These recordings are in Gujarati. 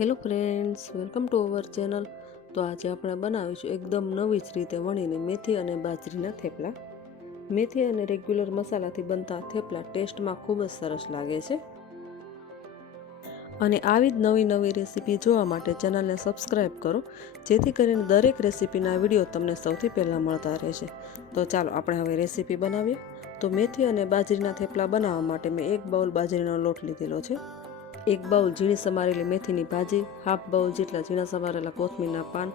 Hello friends, welcome to our channel. તો આજે આપણે બનાવીશું એકદમ નવી જ રીતે વણીને મેથી અને બાજરીના થેપલા. મેથી અને રેગ્યુલર મસાલાથી બનતા થેપલા ટેસ્ટમાં ખૂબ જ સરસ લાગે છે. અને આવી જ નવી નવી રેસીપી જોવા માટે ચેનલને સબસ્ક્રાઈબ કરો, જેથી કરીને દરેક રેસીપીના વિડીયો તમને સૌથી પહેલાં મળતા રહેશે. તો ચાલો આપણે હવે રેસીપી બનાવીએ. તો મેથી અને બાજરીના થેપલા બનાવવા માટે મેં 1 બાઉલ બાજરીનો લોટ લીધેલો છે, 1 બાઉલ ઝીણી સમારેલી મેથીની ભાજી, હાફ બાઉલ જેટલા ઝીણા સમારેલા કોથમીરના પાન,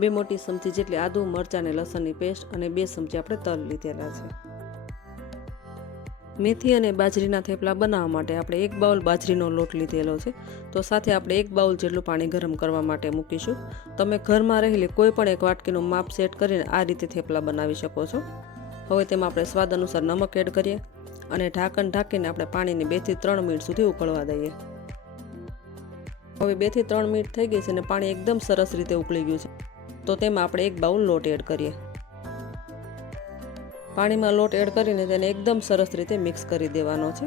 2 મોટી ચમચી જેટલી આદુ મરચાં અને લસણની પેસ્ટ અને 2 ચમચી આપણે તલ લીધેલા છે. મેથી અને બાજરીના થેપલા બનાવવા માટે આપણે 1 બાઉલ બાજરીનો લોટ લીધેલો છે. તો સાથે આપણે 1 બાઉલ જેટલું પાણી ગરમ કરવા માટે મૂકીશું. તમે ઘરમાં રહેલી કોઈ પણ એક વાટકીનું માપ સેટ કરીને આ રીતે થેપલા બનાવી શકો છો. હવે તેમાં આપણે સ્વાદ અનુસાર નમક એડ કરીએ અને ઢાંકણ ઢાંકીને આપણે પાણીને 2 થી 3 મિનિટ સુધી ઉકળવા દઈએ. હવે 2 થી 3 મિનિટ થઈ ગઈ છે અને પાણી એકદમ સરસ રીતે ઉકળી ગયું છે. તો તેમાં આપણે 1 બાઉલ લોટ એડ કરીએ. પાણીમાં લોટ એડ કરીને તેને એકદમ સરસ રીતે મિક્સ કરી દેવાનો છે.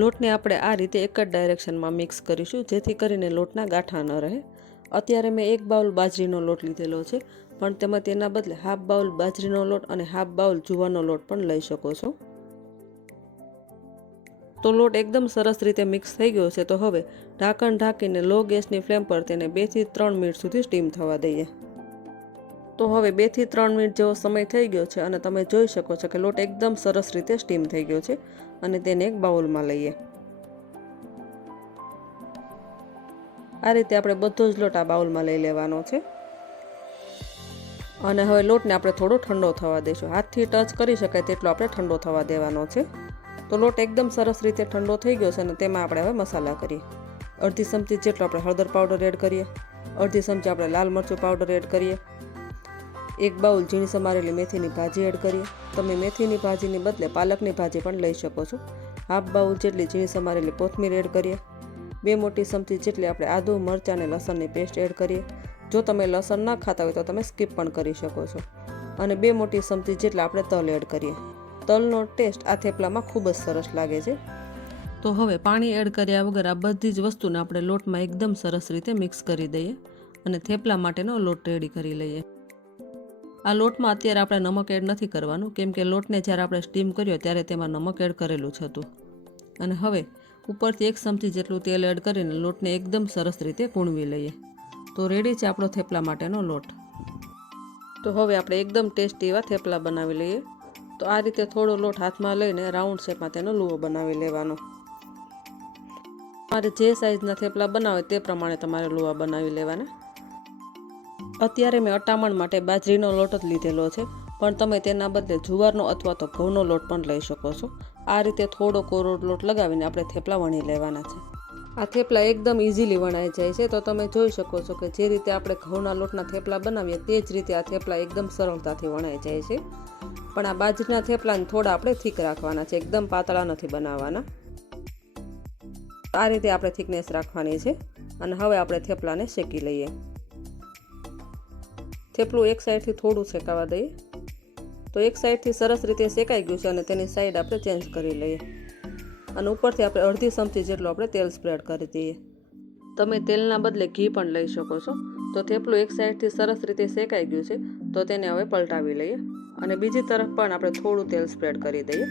લોટને આપણે આ રીતે એક જ ડાયરેક્શનમાં મિક્સ કરીશું, જેથી કરીને લોટના ગાંઠા ન રહે. અત્યારે મેં 1 બાઉલ બાજરીનો લોટ લીધેલો છે, પણ તમે તેના બદલે હાફ બાઉલ બાજરીનો લોટ અને હાફ બાઉલ જુવારનો લોટ પણ લઈ શકો છો. તો લોટ એકદમ સરસ રીતે મિક્સ થઈ ગયો છે. તો હવે ઢાંકણ ઢાંકીને લો ગેસની ફ્લેમ પર તેને 2 થી 3 મિનિટ સુધી સ્ટીમ થવા દઈએ. તો હવે 2 થી 3 મિનિટ જેવો સમય થઈ ગયો છે અને તમે જોઈ શકો છો કે લોટ એકદમ સરસ રીતે સ્ટીમ થઈ ગયો છે અને તેને એક બાઉલમાં લઈએ. આ રીતે આપણે બધો જ લોટ આ બાઉલમાં લઈ લેવાનો છે. અને હવે લોટને આપણે થોડો ઠંડો થવા દઈશું. હાથથી ટચ કરી શકાય તેટલો આપણે ઠંડો થવા દેવાનો છે. તો લોટ એકદમ સરસ રીતે ઠંડો થઈ ગયો છે અને તેમાં આપણે હવે મસાલા કરીએ. અડધી ચમચી જેટલો આપણે હળદર પાવડર એડ કરીએ, અડધી ચમચી આપણે લાલ મરચું પાવડર એડ કરીએ, 1 બાઉલ ઝીણી સમારેલી મેથીની ભાજી એડ કરીએ. તમે મેથીની ભાજીની બદલે પાલકની ભાજી પણ લઈ શકો છો. હાફ બાઉલ જેટલી ઝીણી સમારેલી કોથમીર એડ કરીએ. 2 મોટી ચમચી જેટલી આપણે આદુ મરચાં અને લસણની પેસ્ટ એડ કરીએ. જો તમે લસણ ના ખાતા હોય તો તમે સ્કીપ પણ કરી શકો છો. અને 2 મોટી ચમચી જેટલા આપણે તલ એડ કરીએ. તલનો ટેસ્ટ આ થેપલામાં ખૂબ જ સરસ લાગે છે. તો હવે પાણી એડ કર્યા વગર આ બધી જ વસ્તુને આપણે લોટમાં એકદમ સરસ રીતે મિક્સ કરી દઈએ અને થેપલા માટેનો લોટ રેડી કરી લઈએ. આ લોટમાં અત્યારે આપણે નમક એડ નથી કરવાનું, કેમ કે લોટને જ્યારે આપણે સ્ટીમ કર્યો ત્યારે તેમાં નમક એડ કરેલું જ હતું. અને હવે ઉપરથી 1 ચમચી જેટલું તેલ એડ કરીને લોટને એકદમ સરસ રીતે કૂણવી લઈએ. તો રેડી છે આપણો થેપલા માટેનો લોટ. તો હવે આપણે એકદમ ટેસ્ટી એવા થેપલા બનાવી લઈએ. તો આ રીતે થોડો લોટ હાથમાં લઈને રાઉન્ડ શેપમાં તેનો લુઓ બનાવી લેવાનો. તમારે જે સાઈઝના થેપલા બનાવે તે પ્રમાણે તમારે લુઆ બનાવી લેવાના. અત્યારે મેં અટામણ માટે બાજરીનો લોટ જ લીધેલો છે, પણ તમે તેના બદલે જુવારનો અથવા તો ઘઉંનો લોટ પણ લઈ શકો છો. આ રીતે થોડો કોરો લોટ લગાવીને આપણે થેપલા વણી લેવાના છે. આ થેપલા એકદમ ઇઝીલી વણાઈ જાય છે. તો તમે જોઈ શકો છો કે જે રીતે આપણે ઘઉંના લોટના થેપલા બનાવીએ તે જ રીતે આ થેપલા એકદમ સરળતાથી વણાઈ જાય છે. પણ આ બાજરીના થેપલાને થોડા આપણે થીક રાખવાના છે, એકદમ પાતળા નથી બનાવવાના. આ રીતે આપણે થિકનેસ રાખવાની છે. અને હવે આપણે થેપલાને શેકી લઈએ. થેપલું એક સાઈડથી થોડું શેકાવા દઈએ. તો એક સાઈડથી સરસ રીતે શેકાઈ ગયું છે અને તેની સાઈડ આપણે ચેન્જ કરી લઈએ. અને ઉપરથી આપણે અડધી ચમચી જેટલું આપણે તેલ સ્પ્રેડ કરી દઈએ. તમે તેલના બદલે ઘી પણ લઈ શકો છો. તો થેપલું એક સાઈડથી સરસ રીતે શેકાઈ ગયું છે, તો તેને હવે પલટાવી લઈએ અને બીજી તરફ પણ આપણે થોડું તેલ સ્પ્રેડ કરી દઈએ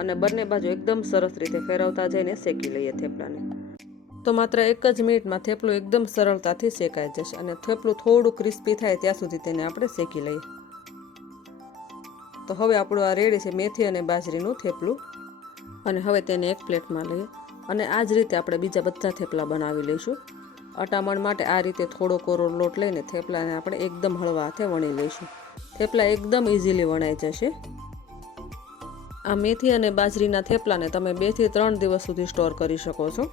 અને બંને બાજુ એકદમ સરસ રીતે ફેરવતા જઈને શેકી લઈએ થેપલાને. તો માત્ર 1 જ મિનિટમાં થેપલું એકદમ સરળતાથી શેકાઈ જશે અને થેપલું થોડું ક્રિસ્પી થાય ત્યાં સુધી તેને આપણે શેકી લઈએ. તો હવે આપણું આ રેડી છે મેથી અને બાજરીનું થેપલું. અને હવે તેને એક પ્લેટમાં લઈએ અને આ જ રીતે આપણે બીજા બધા થેપલા બનાવી લઈશું. અટામણ માટે આ રીતે થોડો કોરો લોટ લઈને થેપલાને આપણે એકદમ હળવા હાથે વણી લઈશું. થેપલા એકદમ ઇઝીલી વણાઈ જશે. આ મેથી અને બાજરીના થેપલાને તમે 2 થી 3 દિવસ સુધી સ્ટોર કરી શકો છો.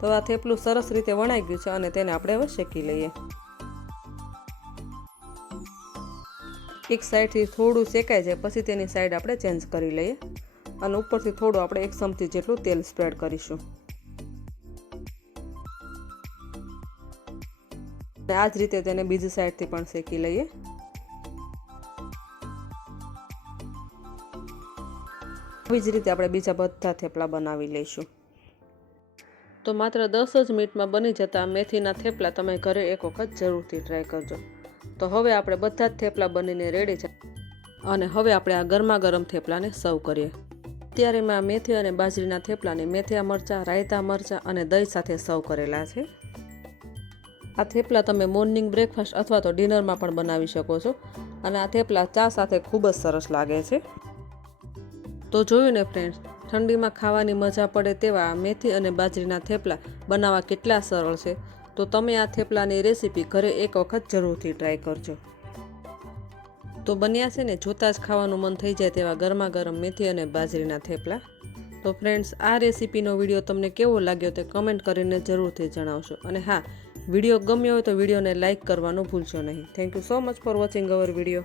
તો આ થેપલું સરસ રીતે વણાઈ ગયું છે અને તેને આપણે હવે શેકી લઈએ. એક સાઈડથી થોડું શેકાઈ જાય પછી તેની સાઈડ આપણે ચેન્જ કરી લઈએ અને ઉપરથી થોડું આપણે 1 ચમચી જેટલું તેલ સ્પ્રેડ કરીશું. અને આ જ રીતે તેને બીજી સાઈડથી પણ શેકી લઈએ. આવી જ રીતે આપણે બીજા બધા થેપલા બનાવી લઈશું. તો માત્ર 10 જ મિનિટમાં બની જતા મેથીના થેપલા તમે ઘરે એક વખત જરૂરથી ટ્રાય કરજો. તો હવે આપણે બધા જ થેપલા બનીને રેડી છે અને હવે આપણે આ ગરમા ગરમ થેપલાને સર્વ કરીએ. ત્યારે મેં આ મેથી અને બાજરીના થેપલાને મેથીયા મરચાં, રાયતા મરચાં અને દહીં સાથે સર્વ કરેલા છે. આ થેપલા તમે મોર્નિંગ બ્રેકફાસ્ટ અથવા તો ડિનરમાં પણ બનાવી શકો છો અને આ થેપલા ચા સાથે ખૂબ જ સરસ લાગે છે. તો જોયું ને ફ્રેન્ડ્સ, ઠંડીમાં ખાવાની મજા પડે તેવા મેથી અને બાજરીના થેપલા બનાવવા કેટલા સરળ છે. તો તમે આ થેપલાની રેસીપી ઘરે એક વખત જરૂરથી ટ્રાય કરજો. તો બન્યા છે ને જોતાં જ ખાવાનું મન થઈ જાય તેવા ગરમા ગરમ મેથી અને બાજરીના થેપલા. તો ફ્રેન્ડ્સ, આ રેસીપીનો વિડીયો તમને કેવો લાગ્યો તે કમેન્ટ કરીને જરૂરથી જણાવશો. અને હા, વિડીયો ગમ્યો હોય તો વિડીયોને લાઇક કરવાનું ભૂલશો નહીં. Thank you so much for watching hour video.